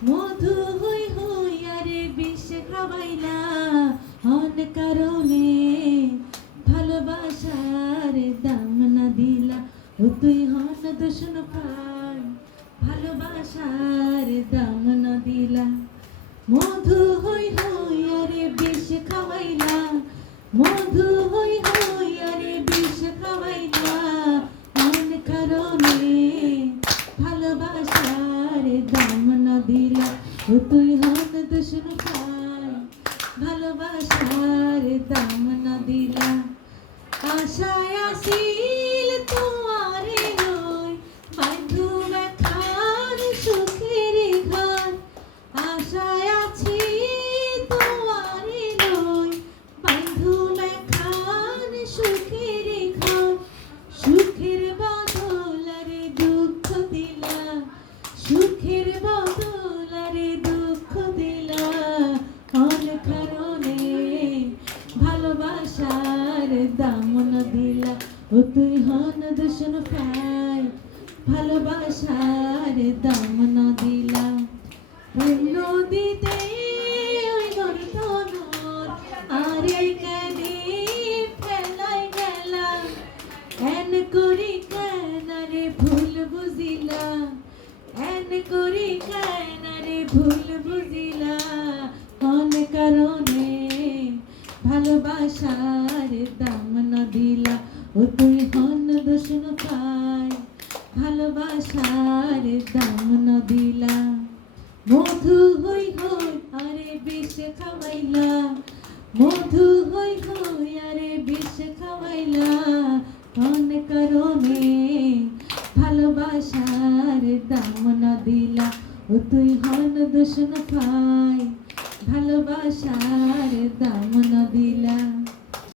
মধু হই হই আরে বিষ খাওয়াইলা অন কারণে ভালোবাসার দাম না দিলা ও তুই হন দূষণ পাই ভালোবাসার দাম না দিলা মধু হই হই আরে বিষ খাওয়াইলা মধু হই হই আরে বিষ খাওয়াইলা অন কারণে ভালোবাসার দাম না দিলা ও তুই হন দূষণ পাই ভালোবাসার দাম না দিলা আশায় আসিল তোমারে লই বন্ধু দেখার সুখের ঘর আশায় আছি তোমারে লই বন্ধু দেখার সুখের ঘর সুখের বদল আরে দুঃখ দিলা সুখের বদল আরে দুঃখ দিলা কোন কারণে ভালোবাসার দাম না দিলা ও তুই হন দূষণ পাই ভালোবাসার দাম না দিলা প্রেম নদীতে ওই নর্তনর আরে কেনে ফেলাই গেলা এন করি কেন রে ভুল বুঝিলা এন করি কেন রে ভুল বুঝিলা কোন কারণে ভালোবাসার দাম না দিলা ও তুই হন দূষণ পাই ভালোবাসার দাম না দিলা মধু হই হই আরে বিষ খাওয়াইলা মধু হই হই আরে বিষ খাওয়াইলা কোন কারণে ভালোবাসার দাম না দিলা ও তুই হন দূষণ পাই ভালোবাসার দাম না দিলা